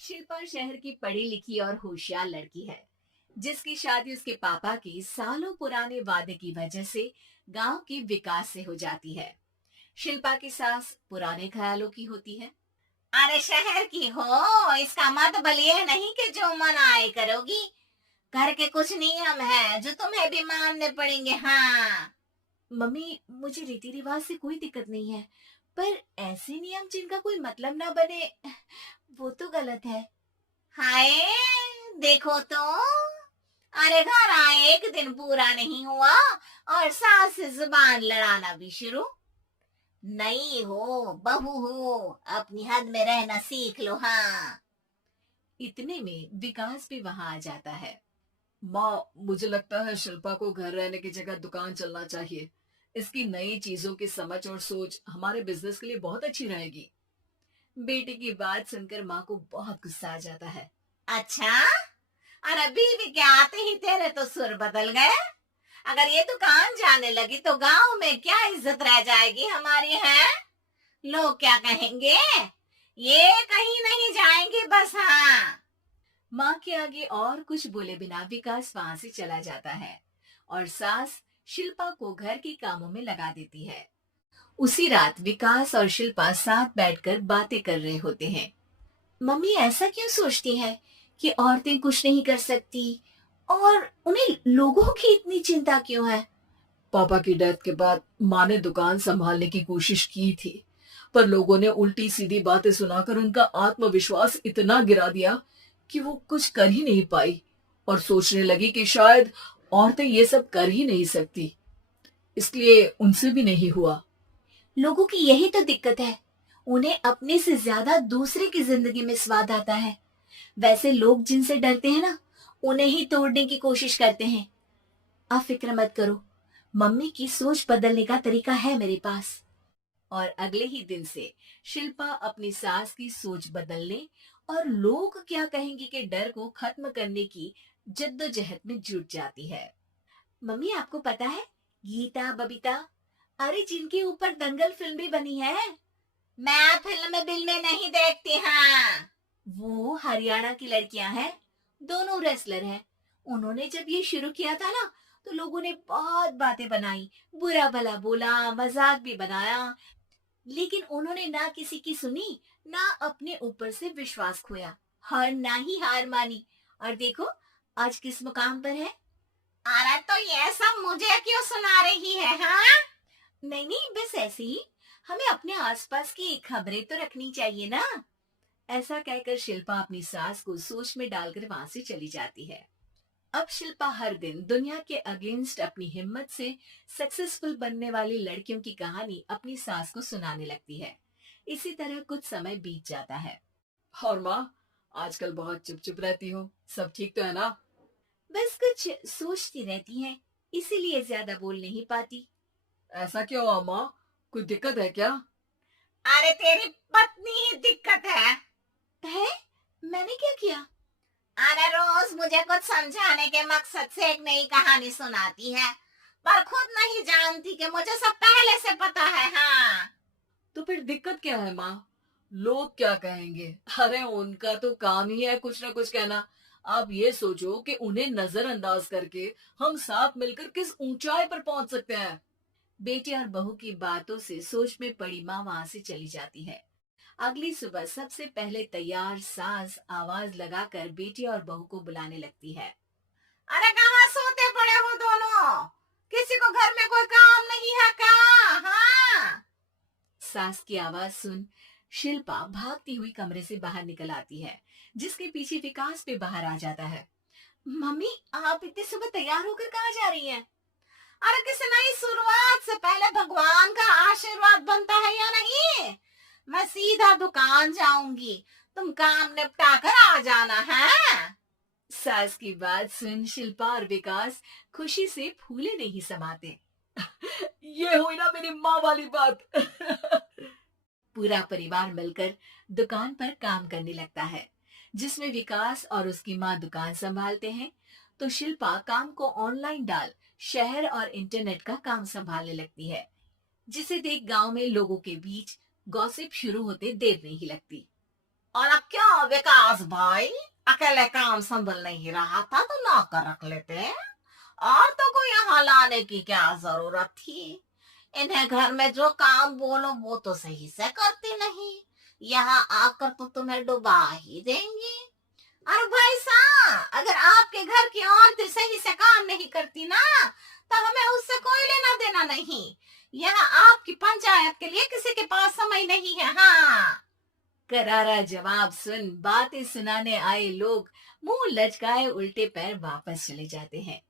शिल्पा शहर की पढ़ी लिखी और होशियार लड़की है, जिसकी शादी उसके पापा की सालों पुराने वादे की वजह से गांव के विकास से हो जाती है। शिल्पा की सास पुराने ख्यालों की होती है। अरे शहर की हो इसका मतलब ये नहीं कि जो मन आए करोगी। घर के कुछ नियम है जो तुम्हें भी मानने पड़ेंगे। हाँ। मम्मी, मुझे रीति रिवाज से कोई दिक्कत नहीं है, पर ऐसे नियम जिनका कोई मतलब ना बने, वो तो गलत है। हाय, देखो तो। अरे घर आए एक दिन पूरा नहीं हुआ और सास से जुबान लड़ाना भी शुरू। नहीं हो, बहू हो, अपनी हद में रहना सीख लो। हाँ। इतने में विकास भी वहां आ जाता है। माँ, मुझे लगता है शिल्पा को घर रहने की जगह दुकान चलना चाहिए। इसकी नई चीजों की समझ और सोच हमारे बिजनेस के लिए बहुत अच्छी रहेगी। बेटे की बात सुनकर माँ को बहुत गुस्सा आ जाता है। अच्छा, अरे बीवी के आते ही तेरे तो सुर बदल गए। अगर ये दुकान जाने लगी तो गांव में क्या इज्जत रह जाएगी हमारी है। लोग क्या कहेंगे। ये कहीं नहीं जाएंगे बस। हाँ। माँ के आगे और कुछ बोले बिना विकास वहां से चला जाता है और सास शिल्पा को घर के कामों में लगा देती है। उसी रात विकास और शिल्पा साथ बैठकर बातें कर रहे होते हैं। मम्मी ऐसा क्यों सोचती है कि औरतें कुछ नहीं कर सकती, और उन्हें लोगों की इतनी चिंता क्यों है? पापा की डेथ के बाद माँ ने दुकान संभालने की कोशिश की थी, पर लोगों ने उल्टी सीधी बातें सुनाकर उनका आत्मविश्वास इतना गिरा दिया कि वो कुछ कर ही नहीं पाई और सोचने लगी कि शायद औरतें ये सब कर ही नहीं सकती, इसलिए उनसे भी नहीं हुआ। लोगों की यही तो दिक्कत है, उन्हें अपने से ज्यादा दूसरे की जिंदगी में स्वाद आता है। वैसे लोग जिनसे डरते हैं ना, उन्हें ही तोड़ने की कोशिश करते हैं। आप फिक्र मत करो, मम्मी की सोच बदलने का तरीका है मेरे पास। और अगले ही दिन से शिल्पा अपनी सास की सोच बदलने और लोग क्या कहेंगे के डर को खत्म करने की जद्दोजहद में जुट जाती है। मम्मी, आपको पता है, गीता बबीता, अरे जिनके ऊपर दंगल फिल्म भी बनी है, मैं फिल्म बिल में नहीं देखती। हाँ। वो हरियाणा की लड़कियां हैं, दोनों रेसलर हैं। उन्होंने जब ये शुरू किया था ना, तो लोगों ने बहुत बातें बनाई, बुरा भला बोला, मजाक भी बनाया, लेकिन उन्होंने ना किसी की सुनी, ना अपने ऊपर से विश्वास खोया, और ना ही हार मानी। और देखो आज किस मुकाम पर है। अरे तो ये सब मुझे क्यों सुना रही है। हाँ। नहीं नहीं, बस ऐसे ही, हमें अपने आसपास की खबरें तो रखनी चाहिए ना। ऐसा कहकर शिल्पा अपनी सास को सोच में डालकर वहां से चली जाती है। अब शिल्पा हर दिन दुनिया के अगेंस्ट अपनी हिम्मत से सक्सेसफुल बनने वाली लड़कियों की कहानी अपनी सास को सुनाने लगती है। इसी तरह कुछ समय बीत जाता है। और माँ, आजकल बहुत चुप चुप रहती हो, सब ठीक तो है ना? बस कुछ सोचती रहती हैं, इसीलिए ज्यादा बोल नहीं पाती। ऐसा क्यों हुआ माँ, कोई दिक्कत है क्या? अरे तेरी पत्नी ही दिक्कत है? मैंने क्या किया? अरे रोज मुझे कुछ समझाने के मकसद से एक नई कहानी सुनाती है, पर खुद नहीं जानती कि मुझे सब पहले से पता है। हाँ। तो फिर दिक्कत क्या है माँ? लोग क्या कहेंगे? अरे उनका तो काम ही है कुछ ना कुछ कहना। आप ये सोचो कि उन्हें नजरअंदाज करके हम साथ मिलकर किस ऊंचाई पर पहुंच सकते हैं। बेटे और बहू की बातों से सोच में पड़ी माँ वहां से चली जाती है। अगली सुबह सबसे पहले तैयार सास आवाज लगाकर बेटी और बहू को बुलाने लगती है। अरे कहाँ सोते पड़े हो दोनों? किसी को घर में कोई काम नहीं है क्या? हाँ। सास की आवाज सुन शिल्पा भागती हुई कमरे से बाहर निकल आती है, जिसके पीछे विकास भी बाहर आ जाता है। मम्मी, आप इतनी सुबह तैयार होकर कहाँ जा रही हैं? अरे किसी नई शुरुआत से पहले भगवान का आशीर्वाद बनता है या नहीं? मैं सीधा दुकान जाऊंगी, तुम काम निपटा कर आ जाना है। सास की बात सुन शिल्पा और विकास खुशी से फूले नहीं समाते। ये हुई ना मेरी माँ वाली बात। पूरा परिवार मिलकर दुकान पर काम करने लगता है, जिसमें विकास और उसकी माँ दुकान संभालते हैं, तो शिल्पा काम को ऑनलाइन डाल शहर और इंटरनेट का काम संभालने लगती है, जिसे देख गांव में लोगों के बीच गॉसिप शुरू होते देर नहीं लगती। और अब क्या विकास भाई, अकेले काम संभल नहीं रहा था तो नौकर रख लेते, और तो कोई यहाँ लाने की क्या जरूरत थी। इन्हें घर में जो काम बोलो वो तो सही से करती नहीं, यहाँ आकर तो तुम्हें डुबा ही देंगी। अरे भाई साहब, अगर आपके घर की औरतें सही से काम नहीं करती ना, तो हमें उससे कोई लेना देना नहीं। यहाँ आपकी पंचायत के लिए किसी के पास समय नहीं है। हाँ। करारा जवाब सुन बातें सुनाने आए लोग मुंह लचकाए उल्टे पैर वापस चले जाते हैं।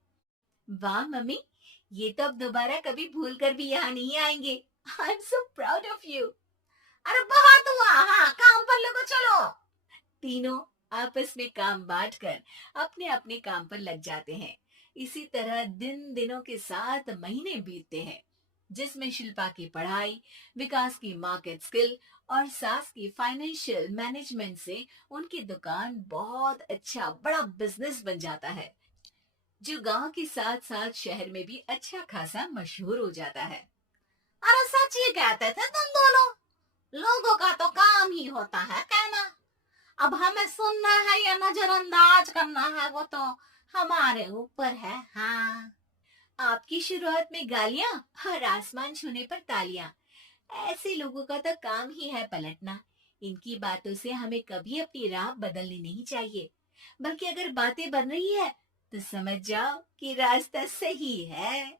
वाह मम्मी, ये तो अब दोबारा कभी भूल कर भी यहाँ नहीं आएंगे। I am so proud of you. अरे बहुत हुआ, हाँ काम पर लगो चलो। तीनों आपस में काम बांटकर अपने अपने काम पर लग जाते हैं। इसी तरह दिनों के साथ महीने बीतते हैं, जिसमें शिल्पा की पढ़ाई, विकास की मार्केट स्किल और सास की फाइनेंशियल मैनेजमेंट से उनकी दुकान बहुत अच्छा बड़ा बिजनेस बन जाता है, जो गांव के साथ साथ शहर में भी अच्छा खासा मशहूर हो जाता है। अरे सच ही कहते थे तुम दोनों, लोगों का तो काम ही होता है कहना। अब हमें सुनना है या नजरअंदाज करना है वो तो हमारे ऊपर है। हाँ। आपकी शुरुआत में गालियां और आसमान छूने पर तालियां, ऐसे लोगों का तो काम ही है पलटना। इनकी बातों से हमें कभी अपनी राह बदलनी नहीं चाहिए, बल्कि अगर बातें बन रही है तो समझ जाओ कि रास्ता सही है।